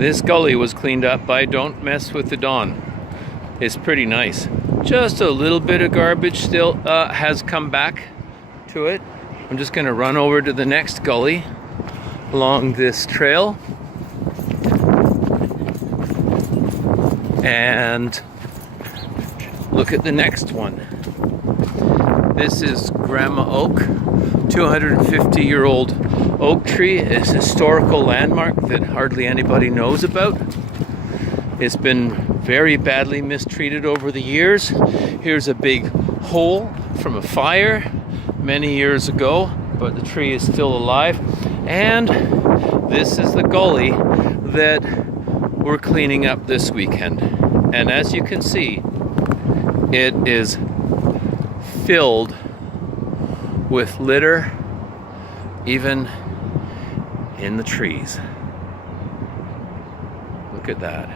This gully was cleaned up by Don't Mess with the Don. It's pretty nice. Just a little bit of garbage still has come back to it. I'm just going to run over to the next gully along this trail and look at the next one. This is Grandma Oak, 250-year-old oak tree. It's a historical landmark that hardly anybody knows about. It's been very badly mistreated over the years. Here's a big hole from a fire many years ago, but the tree is still alive. And this is the gully that we're cleaning up this weekend. And as you can see, it is filled with litter, even in the trees. Look at that.